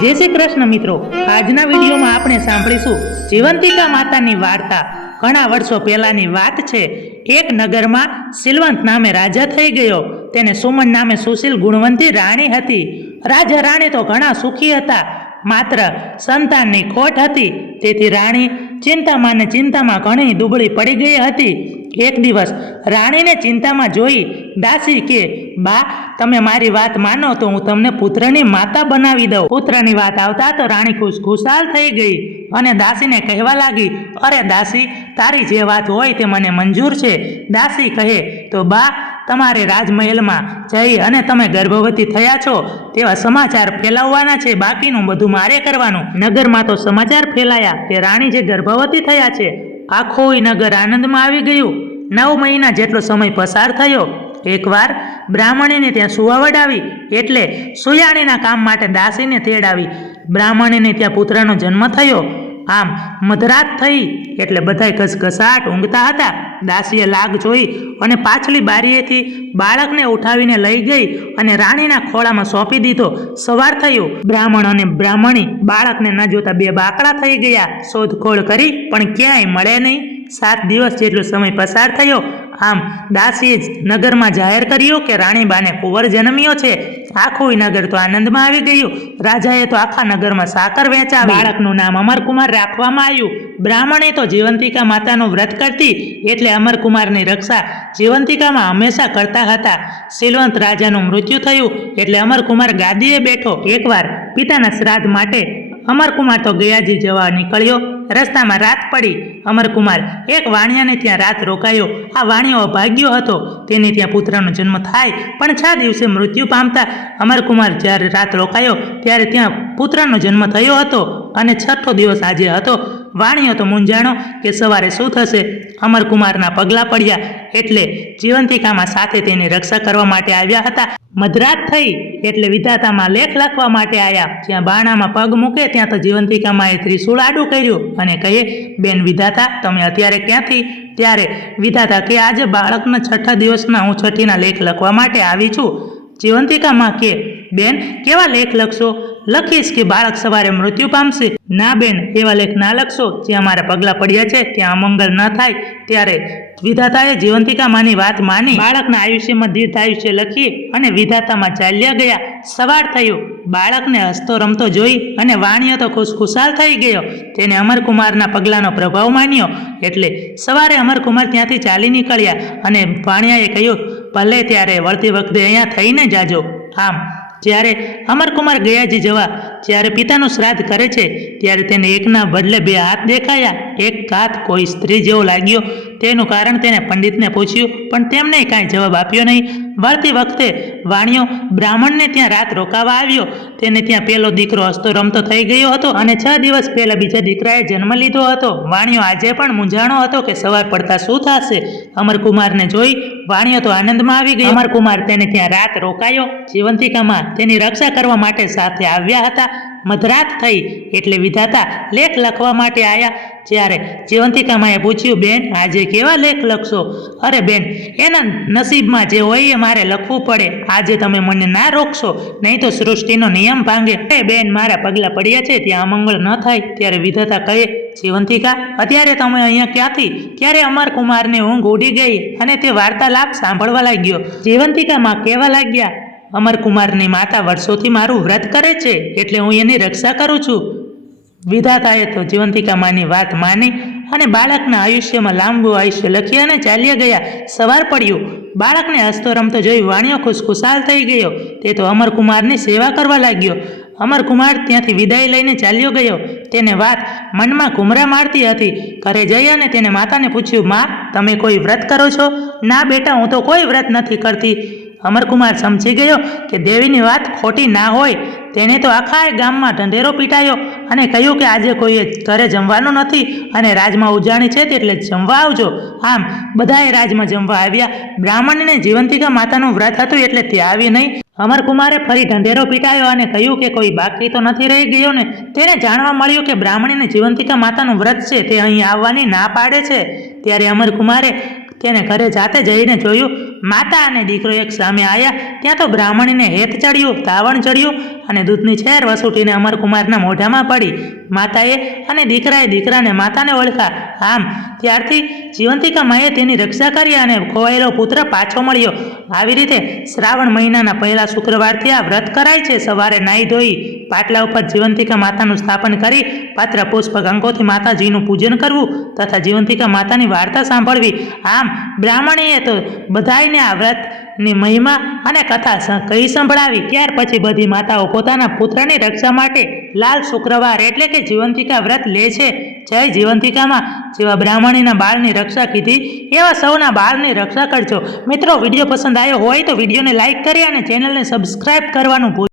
જય શ્રી કૃષ્ણ મિત્રો. આજના વિડીયોમાં આપણે સાંભળીશું જીવંતિકા માતાની વાર્તા. ઘણા વર્ષો પહેલાની વાત છે, એક નગરમાં સિલવંત નામે રાજા થઈ ગયો. તેને સુમન નામે સુશીલ ગુણવંતી રાણી હતી. રાજા રાણી તો ઘણા સુખી હતા, માત્ર સંતાનની ખોટ હતી. તેથી રાણી ચિંતામાં ને ચિંતામાં ઘણી દુબળી પડી ગઈ હતી. એક દિવસ રાણીને ચિંતામાં જોઈ દાસી કે, બા, તમે મારી વાત માનો તો હું તમને પુત્રની માતા બનાવી દઉં. પુત્રની વાત આવતા તો રાણી ખુશ ખુશાલ થઈ ગઈ અને દાસીને કહેવા લાગી, અરે દાસી, તારી જે વાત હોય તે મને મંજૂર છે. દાસી કહે, તો બા, તમારે રાજમહેલમાં જઈ અને તમે ગર્ભવતી થયા છો તેવા સમાચાર ફેલાવવાના છે, બાકીનું બધું મારે કરવાનું. નગરમાં તો સમાચાર ફેલાયા કે રાણી જે ગર્ભવતી થયા છે આખો નગર આનંદમાં આવી ગયું. નવ મહિના જેટલો સમય પસાર થયો. એકવાર બ્રાહ્મણીને ત્યાં સુવાવડ આવી એટલે સુયાણીના કામ માટે દાસીને તેડાવી. બ્રાહ્મણીને ત્યાં પુત્રનો જન્મ થયો. આમ મધરાત થઈ એટલે બધાય ઘસઘસાટ ઊંઘતા હતા. દાસીએ લાગ જોઈ અને પાછલી બારીએથી બાળકને ઉઠાવીને લઈ ગઈ અને રાણીના ખોળામાં સોંપી દીધો. સવાર થયો. બ્રાહ્મણ અને બ્રાહ્મણી બાળકને ન જોતા બે બાકડા થઈ ગયા. શોધખોળ કરી પણ ક્યાંય મળે નહીં. સાત દિવસ જેટલો સમય પસાર થયો. આમ દાસીએ જ નગરમાં જાહેર કર્યું કે રાણીબાને કુંવર જન્મ્યો છે. આખું નગર તો આનંદમાં આવી ગયું. રાજાએ તો આખા નગરમાં સાકર વેચાવી. બાળકનું નામ અમરકુમાર રાખવામાં આવ્યું. બ્રાહ્મણે તો જીવંતિકા માતાનું વ્રત કરતી, એટલે અમરકુમારની રક્ષા જીવંતિકામાં હંમેશા કરતા હતા. સિલવંત રાજાનું મૃત્યુ થયું, એટલે અમરકુમાર ગાદીએ બેઠો. એકવાર પિતાના શ્રાદ્ધ માટે અમરકુમાર તો ગયાજી જવા નીકળ્યો. રસ્તામાં રાત પડી. અમરકુમાર એક વાણિયાને ત્યાં રાત રોકાયો. આ વાણિયો અભાગ્યો હતો. તેને ત્યાં પુત્રનો જન્મ થાય, પણ છ દિવસે મૃત્યુ પામતા. અમરકુમાર જ્યારે રાત રોકાયો, ત્યારે ત્યાં પુત્રનો જન્મ થયો હતો અને છઠ્ઠો દિવસ આજે હતો. વાણિયો તો મૂંઝાણો કે સવારે શું થશે? અમરકુમારના પગલાં પડ્યા. એટલે જીવંતિકામાં સાથે તેની રક્ષા કરવા માટે આવ્યા હતા. મધરાત થઈ. એટલે વિધાતામાં લેખ લખવા માટે આવ્યા જ્યાં બાણામાં પગ મૂકે, ત્યાં તો જીવંતિકામાં એ ત્રિશૂળ આડું કર્યું અને કહે, બેન વિધાતા, તમે અત્યારે ક્યાંથી? ત્યારે, વિધાતા કે આજે બાળકના છઠ્ઠા દિવસના હું છઠ્ઠીના લેખ લખવા માટે આવી છું. જીવંતિકામાં કે, બેન, કેવા લેખ લખશો? લખીશ કે બાળક સવારે મૃત્યુ પામશે. ના બેન, એવા લેખ ના લખશો. જ્યાં મારા પગલાં પડ્યા છે, ત્યાં અમંગલ ન થાય. ત્યારે વિધાતાએ જીવંતિકા માની વાત માની બાળકના આયુષ્યમાં દીર્ઘ આયુષ્ય લખી અને વિધાતામાં ચાલ્યા ગયા. સવાર થયું. બાળકને હસતો રમતો જોઈ અને વાણિયો તો ખુશખુશાલ થઈ ગયો. તેને અમરકુમારના પગલાંનો પ્રભાવ માન્યો. એટલે સવારે અમરકુમાર ત્યાંથી ચાલી નીકળ્યા અને વાણિયાએ કહ્યું, ભલે ત્યારે, વળતી વખતે અહીંયા થઈને જાજો. આમ જ્યારે અમરકુમાર ગયાજી જવા, જ્યારે પિતાનું શ્રાદ્ધ કરે છે, ત્યારે તેને એકના બદલે બે હાથ દેખાયા. એક કોઈ સ્ત્રી જેવો લાગ્યો. તેનું કારણ તેને પંડિતને પૂછ્યું, પણ તેમને કાંઈ જવાબ આપ્યો નહીં? વળતી વખતે વાણિયો, બ્રાહ્મણને ત્યાં રાત રોકાવા આવ્યો. તેને ત્યાં પહેલો દીકરો હસતો રમતો થઈ ગયો હતો અને છ દિવસ પહેલા બીજા દીકરાએ જન્મ લીધો હતો. વાણિયો આજે પણ મૂંઝાણો હતો કે સવાર પડતા શું થશે? અમરકુમારને જોઈ વાણિયો તો આનંદમાં આવી ગયો. અમરકુમાર તેને ત્યાં રાત રોકાયો. જીવંતિકામાં તેની રક્ષા કરવા માટે સાથે આવ્યા હતા. મધરાત થઈ એટલે વિધાતા લેખ લખવા માટે આવ્યા જ્યારે જીવંતિકામાએ પૂછ્યું, બેન, આજે કેવા લેખ લખશો? અરે બેન, એના નસીબમાં જે હોય એ મારે લખવું પડે. આજે તમે મને ના રોકશો. નહીં તો સૃષ્ટિનો નિયમ ભાંગે. એ બેન, મારા પગલાં પડ્યા છે. ત્યાં અમંગળ ન થાય. ત્યારે વિધાતા કહે, જીવંતિકા, અત્યારે તમે અહીંયા ક્યાંથી? ત્યારે અમર કુમારને ઊંઘ ઉડી ગઈ અને તે વાર્તાલાપ સાંભળવા લાગ્યો? જીવંતિકામાં કહેવા લાગ્યા? અમરકુમારની માતા વર્ષોથી મારું વ્રત કરે છે એટલે હું એની રક્ષા કરું છું. વિધાતાએ તો જીવંતિકા માની વાત માની અને બાળકના આયુષ્યમાં લાંબુ આયુષ્ય લખી અને ચાલ્યા ગયા. સવાર પડ્યું. બાળકને હસતો રમતો જોઈ વાણિયો ખુશખુશાલ થઈ ગયો. તે તો અમરકુમારની સેવા કરવા લાગ્યો. અમરકુમાર ત્યાંથી વિદાય લઈને ચાલ્યો ગયો. તેને વાત મનમાં ઘુમરા મારતી હતી. ઘરે જઈ અને તેને માતાને પૂછ્યું, માં, તમે કોઈ વ્રત કરો છો? ના બેટા, હું તો કોઈ વ્રત નથી કરતી. અમરકુમાર સમજી ગયો કે દેવીની વાત ખોટી ના હોય. તેણે તો આખા ગામમાં ઢંઢેરો પીટાયો અને કહ્યું કે આજે કોઈએ ઘરે જમવાનું નથી અને રાજમાં ઉજાણી છે એટલે જમવા આવજો. આમ બધાએ રાજમાં જમવા આવ્યા. બ્રાહ્મણને જીવંતિકા માતાનું વ્રત હતું એટલે તે આવી નહીં. અમરકુમારે ફરી ઢંઢેરો પીટાયો અને કહ્યું કે કોઈ બાકી તો નથી રહી ગયો ને. તેને જાણવા મળ્યું કે બ્રાહ્મણીને જીવંતિકા માતાનું વ્રત છે તે અહીં આવવાની ના પાડે છે. ત્યારે અમરકુમારે તેને ઘરે જાતે જઈને જોયું, માતા અને દીકરો એક સામે આવ્યા ત્યાં તો બ્રાહ્મણીને હેત ચડ્યું, તાવણ ચડ્યું અને દૂધની છેર વસૂટીને અમરકુમારના મોઢામાં પડી. માતાએ અને દીકરાએ દીકરાને માતાને ઓળખા. આમ, ત્યારથી જીવંતિકા માએ તેની રક્ષા કરી અને ખોવાયેલો પુત્ર પાછો મળ્યો. આવી રીતે શ્રાવણ મહિનાના પહેલા શુક્રવારથી આ વ્રત કરાય છે. સવારે નાહી ધોઈ, પાટલા ઉપર જીવંતિકા માતાનું સ્થાપન કરી, પાત્ર, પુષ્પ, ગંગોથી માતાજીનું પૂજન કરવું તથા જીવંતિકા માતાની વાર્તા સાંભળવી. આમ બ્રાહ્મણીએ તો બધાયને આ વ્રતની મહિમા અને કથા કહી સંભળાવી. ત્યાર પછી બધી માતાઓ પોતાના પુત્રની રક્ષા માટે લાલ શુક્રવાર એટલે કે જીવંતિકા વ્રત લે છે. જય જીવંતિકામાં જેવા બ્રાહ્મણીના બાળની રક્ષા કીધી, એવા સૌના બાળની રક્ષા કરજો. મિત્રો, વીડિયો પસંદ આવ્યો હોય તો વિડીયોને લાઇક કરી અને ચેનલને સબસ્ક્રાઈબ કરવાનું ભૂલ